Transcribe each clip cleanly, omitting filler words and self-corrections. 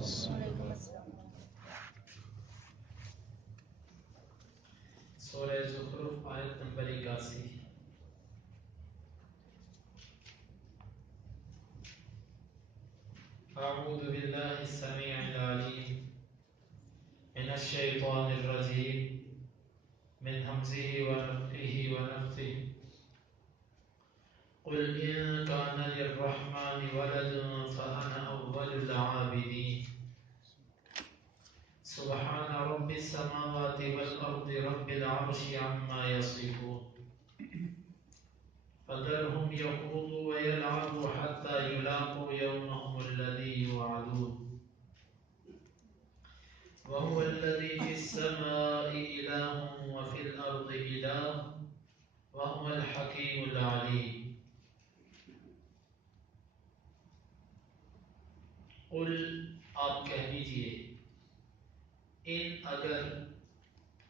وعلیکم السلام۔ سورہ زخرف آیت نمبر 81۔ اعوذ باللہ السمیع العلیم من الشیطان الرجیم من همزه ونفخه ونفثه قل إن كان للرحمن ولد فأنا أول العابدين سبحان رب السماوات والأرض رب العرش عما يصفون فذرهم يخوضوا ويلعبوا حتى يلاقوا يومهم الذي يوعدون وهو الذي في السماء إله وفي الأرض إله وهو الحكيم العليم قل آپ کہہ دیجئے ان اگر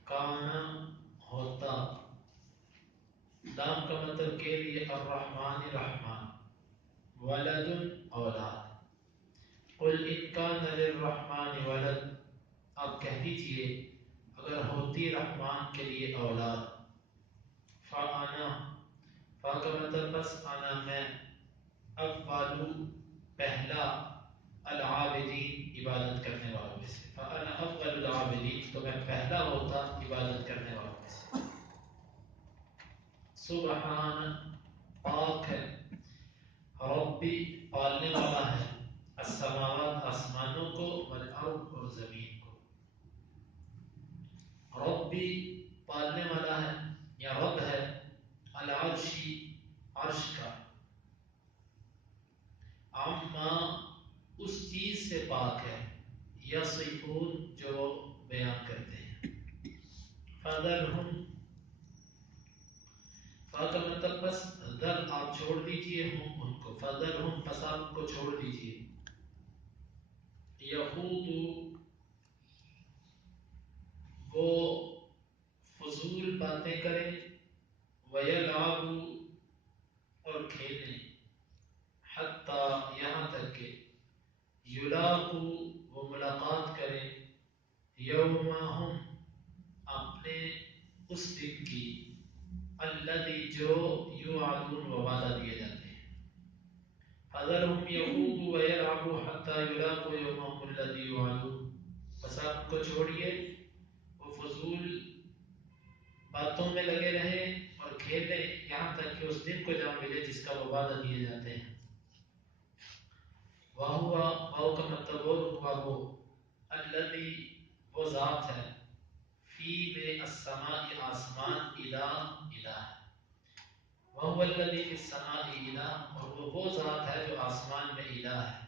کانا ہوتا، لام کا مطلب کے لیے الرحمن رحمان، ولد اولاد، قل ان کان للرحمن ولد آپ کہہ دیجئے اگر ہوتی رحمان کے لیے اولاد، فانا فا کا مطلب بس انا میں، اول پہلا العابدین عبادت کرنے والوں میں سے، فانا اول العابدین تو میں پہلا ہوتا عبادت کرنے والوں میں سے۔ سبحان پاک ہے، ربی پالنے والا ہے، السماوات آسمانوں کو، والارض اور زمین کو، ربی پالنے والا ہے یا رب ہے، العرشی عرش کا، عما اس چیز سے پاک ہے، یصفون جو بیان کرتے ہیں، فذرہم فا کا مطلب بس ذر آپ چھوڑ دیجئے ہم ان کو، فذرہم پس آپ ان کو چھوڑ دیجئے، یخوضوا وہ فضول باتیں کریں، ویلعبوا اور کھیلیں، حتی یہاں تک کہ یلاقوا وہ ملاقات کریں، یومہم اپنے اس دن کی، الذی جو یوعدون وہ وعدہ دیے جاتے ہیں، فذرہم یخوضوا ویلعبوا حتی یلاقوا یومہم الذی یوعدون بس آپ ان کو چھوڑیے وہ فضول باتوں میں لگے رہیں اور کھیلیں یہاں تک کہ اس دن کو جا ملے جس کا وہ وعدہ دیے جاتے ہیں۔ وَهُوَ واو کا مطلب وہ الذی وہ ذات ہے، فی میں السماء آسمان، الہ ہے، وَهُوَ الذی فی السماء الہ اور وہ ذات ہے جو آسمان میں الہ ہے،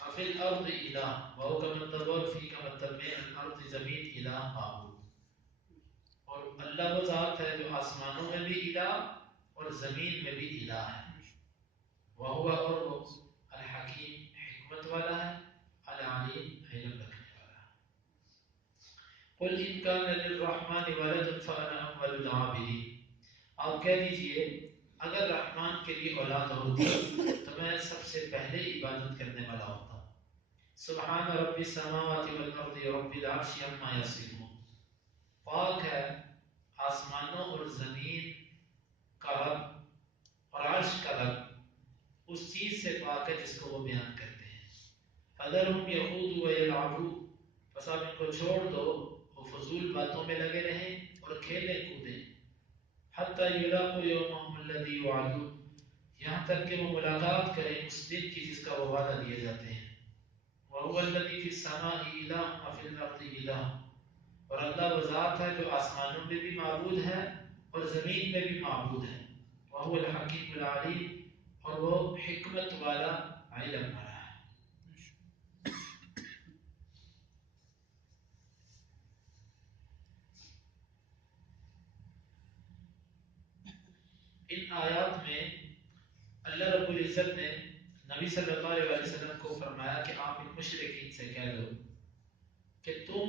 وفی الارض الہ واو کا مطلب اور فی کا مطلب میں الارض زمین الہ معبود، اور اللہ وہ ذات ہے جو آسمانوں میں بھی الہ اور زمین میں بھی الہ ہے، وَهُوَ اور وہ الحکیم حکمت والا ہے، العلیم علم رکھنے والا ہے۔ قل ان کان للرحمن ولد فانا اول العابدین آپ کہہ دیجئے اگر رحمان کے لیے اولاد ہوتی تو میں سب سے پہلے عبادت کرنے والا ہوتا۔ سبحان رب السماوات والارض رب العرش عما یصفون پاک ہے آسمانوں اور زمین کا رب اور عرش کا رب اس چیز سے پاک ہے جس کو وہ بیان کرتے ہیں۔ فذرہم یخوضوا ویلعبوا بس آپ ان کو چھوڑ دو وہ فضول باتوں میں لگے رہیں اور کھیلیں کودیں، حتی یلاقوا یومہم الذی یوعدون یہاں تک کہ وہ ملاقات کریں اس دن کی جس کا وہ وعدہ دیے جاتے ہیں۔ وَهُوَ الَّذِي فِي السَّمَاءِ إِلَٰهٌ وَفِي الْأَرْضِ إِلَٰهٌ اور اللہ وہ ذات ہے جو آسمانوں میں بھی معبود ہے اور زمین میں بھی معبود ہے، وَهُوَ الْحَكِيمُ الْعَلِيمُ اور وہ حکمت والا علم والا ہے۔ ان آیات میں اللہ رب العزت نے نبی صلی اللہ علیہ وسلم کو فرمایا کہ آپ ان مشرکین سے کہہ دو کہ تم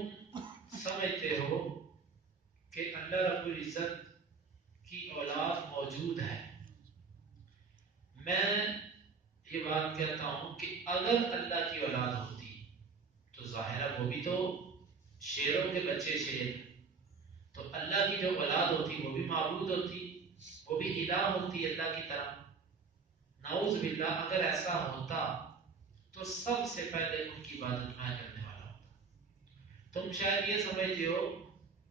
سمجھتے ہو کہ اللہ رب العزت کی اولاد موجود ہے، میں یہ بات کہتا ہوں کہ اگر اللہ کی اولاد ہوتی تو ظاہر ہے وہ بھی تو شیروں کے بچے شیر، تو اللہ کی جو اولاد ہوتی وہ بھی معبود ہوتی، وہ بھی الہ ہوتی اللہ کی طرح۔ نعوذ باللہ اگر ایسا ہوتا تو سب سے پہلے ان کی عبادت میں کرنے والا ہوتا۔ تم شاید یہ سمجھتے ہو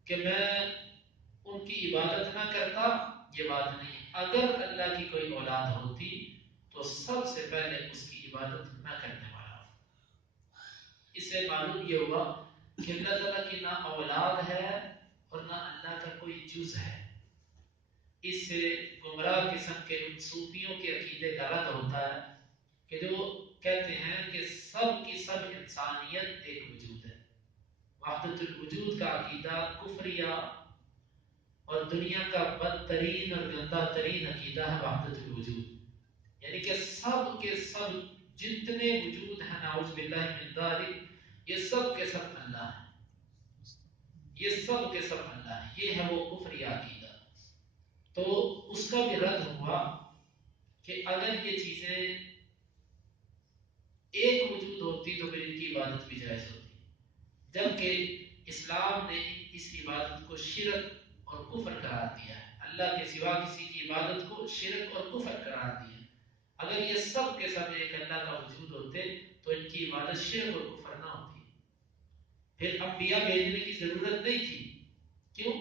کہ میں ان کی عبادت نہ کرتا، یہ بات نہیں۔ اگر اللہ کی کوئی اولاد ہوتی تو سب سے پہلے اس کی عبادت نہ کرنے والا ہوتا۔ اس سے معلوم یہ ہوا کہ اللہ تعالیٰ کی نہ اولاد ہے اور نہ اللہ کا کوئی جز ہے۔ اس سے گمراہ قسم کے ان صوفیوں کے عقیدے کا رد ہوتا ہے کہ جو کہتے ہیں کہ سب کی سب انسانیت ایک وجود ہے۔ وحدت الوجود کا عقیدہ کفریہ اور دنیا کا بدترین اور گندہ ترین عقیدہ ہے وحدت الوجود، یعنی کہ سب کے سب جتنے وجود ہیں نعوذ باللہ من ذالک یہ سب کے سب اللہ ہے، یہ سب کے سب اللہ ہے، یہ ہے وہ کفریہ عقیدہ۔ تو اس کا بھی رد ہوا کہ اگر یہ چیزیں ایک وجود ہوتی تو پھر ان کی عبادت بھی جائز ہوتی، جبکہ اسلام نے اس عبادت کو شرک اور کفر قرار دیا ہے۔ اللہ کے سوا کسی کی عبادت کو شرک اور کفر قرار دیا۔ اگر یہ سب کے سب ایک اللہ کا وجود ہوتے تو ان کی عبادت شرک اور کفر نہ ہوتی، پھر انبیاء بھیجنے کی ضرورت نہیں تھی۔ کیوں؟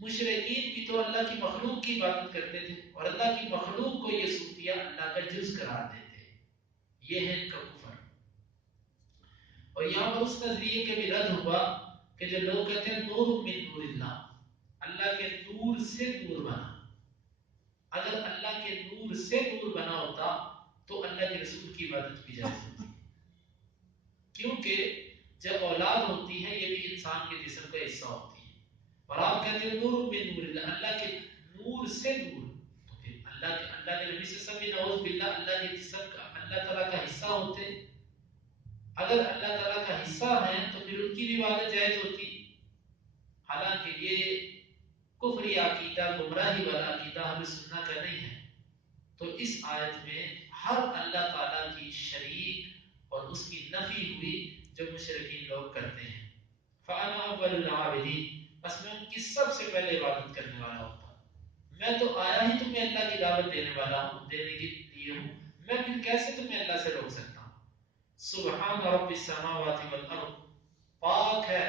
مشرکین بھی تو اللہ کی مخلوق کی عبادت کرتے تھے اور اللہ کی مخلوق کو یہ صوفیہ اللہ کا جز قرار دیتے، یہ ہے ان کا کفر۔ اور یہاں پر اس نظریے کے بھی رد ہوا کہ جو لوگ کہتے ہیں نور من نور اللہ، اللہ کے نور سے نور بنا۔ اگر اللہ کے نور سے نور بنا ہوتا تو اللہ کے رسول کی عبادت بھی جائز ہوتی، کیونکہ جب اولاد ہوتی ہے یہ بھی انسان کے جسم کا حصہ ہوتی ہے، اور آپ کہتے ہیں نور من نور اللہ، اللہ کے نور سے نور، تو پھر اللہ کے نبی سے سب نعوذ باللہ اللہ کے جسم کا اللہ تعالیٰ کا حصہ ہوتے۔ اگر اللہ تعالیٰ کا حصہ ہیں تو پھر ان کی بھی عبادت جائز ہوتی۔ حالانکہ یہ کفری عقیدہ گمراہی والا عقیدہ ہمیں سننا کا نہیں ہے۔ تو اس آیت میں ہر اللہ تعالیٰ کی شریک اور اس کی نفی ہوئی جو مشرکین لوگ کرتے ہیں۔ فَأَنَا أَوَّلُ الْعَابِدِينَ، بس میں ان کی سب سے پہلے عبادت کرنے والا ہوتا۔ میں تو آیا ہی تمہیں اللہ کی دعوت دینے والا ہوں، دینے کے لیے ہوں، میں پھر کیسے تمہیں اللہ سے روک سکتا ہوں؟ سبحان رب السماوات والارض، پاک ہے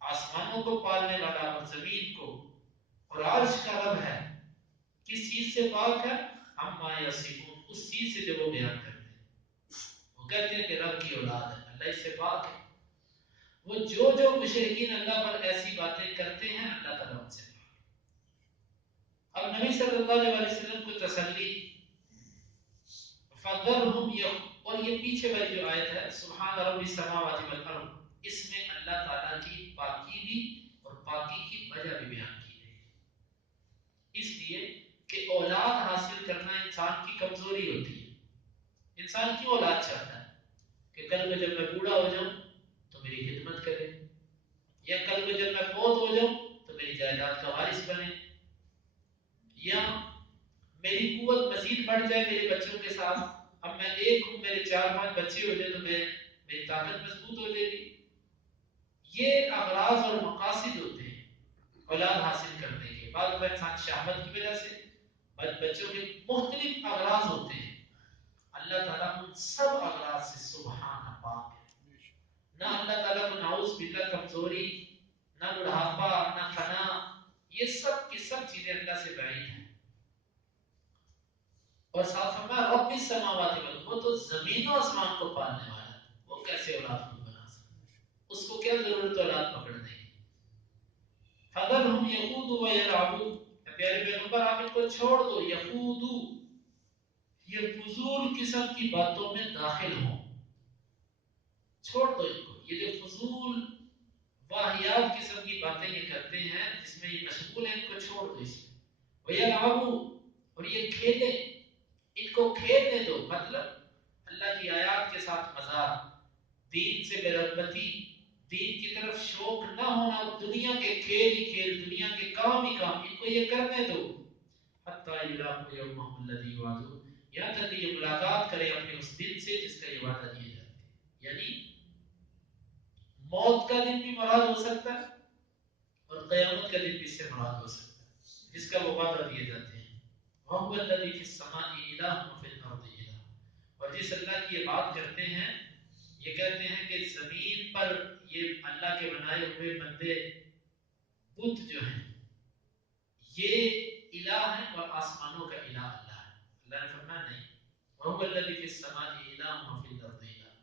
آسمانوں کو پالنے والا اور زمین کو، اور عرش کا رب ہے۔ کس چیز سے پاک ہے؟ عما یصفون، اس چیز سے جو وہ بیان کرتے ہیں۔ وہ کہتے ہیں کہ رب کی اولاد ہے، اللہ اس سے پاک ہے۔ وہ جو مشرکین اللہ پر ایسی باتیں کرتے ہیں اللہ تعالیٰ ان سے پاک۔ اب نبی صلی اللہ علیہ وسلم کو تسلی، فَذَرْهُمْ، اور یہ پیچھے والی جو آیت ہے سبحان رب السماوات والارض، اس میں اللہ تعالیٰ کی پاکی بھی اور پاکی کی وجہ بھی بیان کی گئی ہے، اس لیے کہ اولاد حاصل کرنا انسان کی کمزوری ہوتی ہے۔ انسان کیوں اولاد چاہتا ہے؟ کہ کل میں جب میں بوڑھا ہو جاؤں تو میری خدمت کرے، یا کل میں جب میں فوت ہو جاؤں تو میری جائیداد کا وارث بنے، یا میری قوت مزید بڑھ جائے میرے بچوں کے ساتھ۔ اب میں ایک ہوں، میرے 4-5 بچے ہو جائے تو میری طاقت مضبوط ہو جائے گی۔ یہ اغراض اور مقاصد ہوتے ہیں اولاد حاصل کرنے کے بعد۔ انسان شہوت کی وجہ سے بچوں کے مختلف اغراض ہوتے ہیں، اللہ تعالیٰ ان سب اغراض سے سبحان پاک ہے۔ نہ اللہ تعالیٰ کو نعوذ باللہ کمزوری، نہ بڑھاپا، نہ فنا، یہ سب کی سب چیزیں اللہ سے بعید ہیں۔ اور ساتھ فرمایا رب السماوات والارض، وہ تو زمین و آسمان کو پالنے والا ہے، وہ کیسے اولاد کو بنا سکتا ہے؟ اس کو کیا ضرورت اولاد پکڑنے کی؟ فَذَرْهُمْ يَخُوضُوا وَيَلْعَبُوا، پیارے پیغمبر آپ ان کو چھوڑ دو، یخوضوا، یہ فضول قسم کی باتوں میں داخل ہوں، چھوڑ دو ان کو۔ یہ جو فضول واہیات قسم کی باتیں یہ کرتے ہیں جس میں یہ مشغول ہیں، ان کو چھوڑ دو اس میں۔ وَيَلْعَبُوا، اور یہ کھیلیں، ان کو کھیلنے دو، مطلب اللہ کی آیات کے ساتھ مذاق، دین سے بے رغبتی، دین کی طرف شوق نہ ہونا، دنیا کے کھیل ہی کھیل، دنیا کے کام ہی کام، ان کو یہ کرنے دو۔ حتی یلاقوا یومہم الذی یوعدون، یہاں تک کہ یہ ملاقات کرے اپنے اس دن سے جس کا یہ وعدہ دیے جاتے ہیں. یعنی موت کا دن بھی مراد ہو سکتا ہے اور قیامت کا دن بھی اس سے مراد ہو سکتا ہے جس کا وہ وعدہ دیے جاتے ہیں. وَهُوَ الَّذِي فِي السَّمَاءِ إِلَٰهٌ وَفِي الْأَرْضِ إِلَٰهٌ، اور جس اللہ کی یہ بات کرتے ہیں یہ کہتے ہیں کہ زمین پر یہ اللہ کے بنائے ہوئے بندے بت جو ہیں یہ الہ ہیں اور آسمانوں کا الہ اللہ ہے. اللہ نے فرمایا نہیں، وَهُوَ الَّذِي فِي السَّمَاءِ إِلَٰهٌ وَفِي الْأَرْضِ إِلَٰهٌ،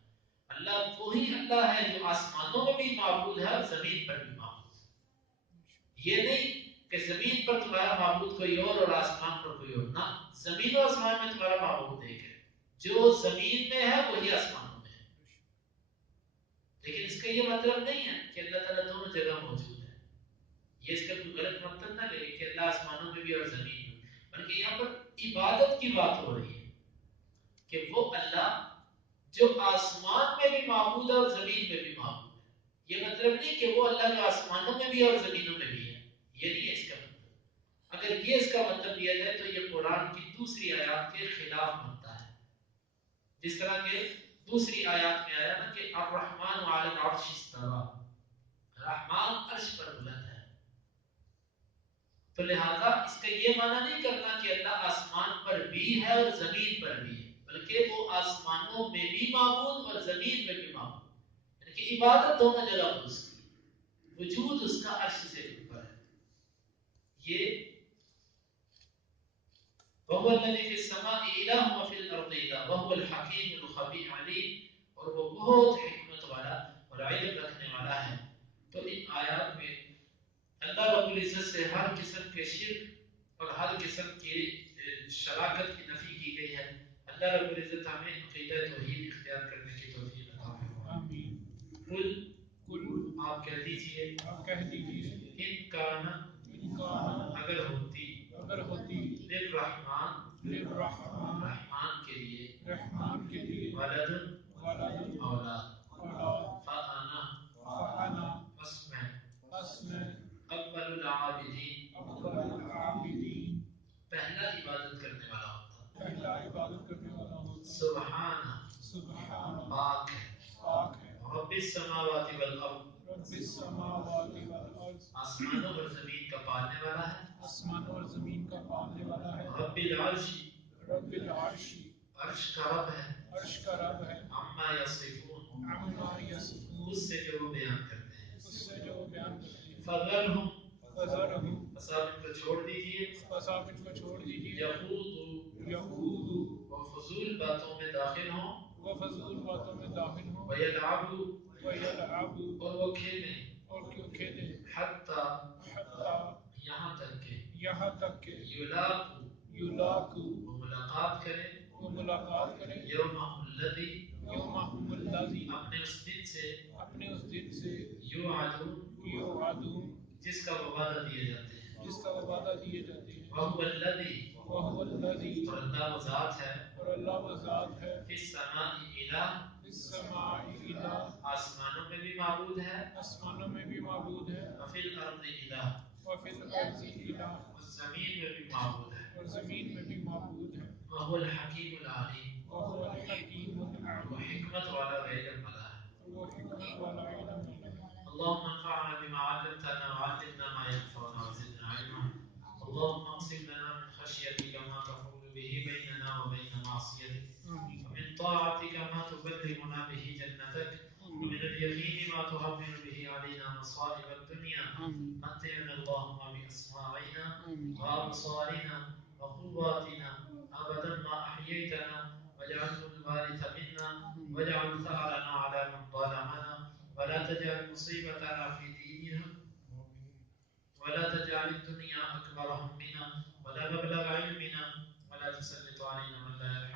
اللہ وہی اللہ ہے جو آسمانوں میں بھی معبود ہے اور زمین پر بھی معبود ہے. یہ نہیں کہ زمین پر تمہارا معبود کوئی اور آسمان پر کوئی اور، نہ، زمین و آسمان میں تمہارا معبود ایک ہے، جو زمین میں ہے وہی آسمانوں میں ہے. لیکن اس کا یہ مطلب نہیں ہے کہ اللہ تعالیٰ دونوں جگہ موجود ہے، یہ اس کا کوئی غلط مطلب نہ لے کہ اللہ آسمانوں میں بھی اور زمین میں بھی، بلکہ یہاں پر عبادت کی بات ہو رہی ہے کہ وہ اللہ جو آسمان میں بھی معبود ہے اور زمین میں بھی معبود ہے. یہ مطلب نہیں کہ وہ اللہ جو آسمانوں میں بھی اور زمینوں میں بھی ہے، یہ نہیں ہے اس کا مطلب. اگر یہ اس کا مطلب دیا جائے تو یہ قرآن کی دوسری آیات کے خلاف بنتا ہے. جس طرح کہ دوسری آیات میں آیا نا کہ الرحمن علی العرش استوى، رحمان عرش پر بلند ہے. تو لہذا اس کا یہ معنی نہیں کرنا کہ اللہ آسمان پر بھی ہے اور زمین پر بھی ہے، بلکہ وہ آسمانوں میں بھی معبود اور زمین میں بھی معبود، یعنی کہ عبادت دونوں جگہ پر اس کی، وجود اس کا عرش سے اوپر ہے. یہ وهو الذي في السماء إله وفي الأرض إله وهو الحكيم الخبير عليم، اور وہ بہت حکمت والا اور علم رکھنے والا ہے. تو ان آیات میں اللہ رب العزت سے ہر قسم کے شرک اور ہر قسم کی شراکت کی نفی کی گئی ہے. اللہ رب العزت ہمیں عقیدہ توحید اختیار کرنے کی توفیق عطا فرمائے. آمین. قل آپ کہہ دیجئے ان کان اگر ہوتی للرحمن رحمان کے لیے ولد اولاد فانا بس میں اول العابدین پہلا عبادت کرنے والا ہوتا. سبحان پاک ہے رب السماوات والارض آسمانوں اور زمین کا پالنے والا ہے. رب العرش عرش کا رب ہے. عما یصفون اس سے جو وہ بیان کرتے ہیں. فذرہم پس آپ ان کو چھوڑ دیجئے. یخوضوا وہ فضول باتوں میں داخل ہوں. ویلعبوا اور وہ کھیلیں. حتی یہاں تک کہ یلاقوا وہ ملاقات کریں. یومہم الذی اپنے اس دن سے یوعدون جس کا وہ وعدہ دیے جاتے ہیں. وَهُوَ الَّذِي اور اللہ وہ ذات ہے. فِي السَّمَاءِ إِلَٰهٌ آسمانوں میں بھی معبود ہے. وَفِي الْأَرْضِ إِلَٰهٌ اور زمین میں بھی معبود ہے. وَهُوَ الْحَكِيمُ الْعَلِيمُ وہ حکمت والا و علم والا ہے. اللهم انفعنا بما علمتنا وعلمنا ما ينفعنا وزدنا علما. اللهم اقسم لنا من خشيتك ما تحول به بيننا وبين معصيتك، ومن طاعتك ما تبلغنا به جنتك، ومن اليقين ما تهون به علينا مصائب الدنيا. متعنا اللهم بأسماعنا وأبصارنا وقواتنا أبدا ما أحييتنا، واجعله الوارث منا، واجعل ثأرنا على من ظلمنا، ولا تجعل مصيبتنا في ديننا، ولا تجعل الدنيا أكبر همنا ولا مبلغ علمنا، ولا تسلط علينا من لا يرحمنا.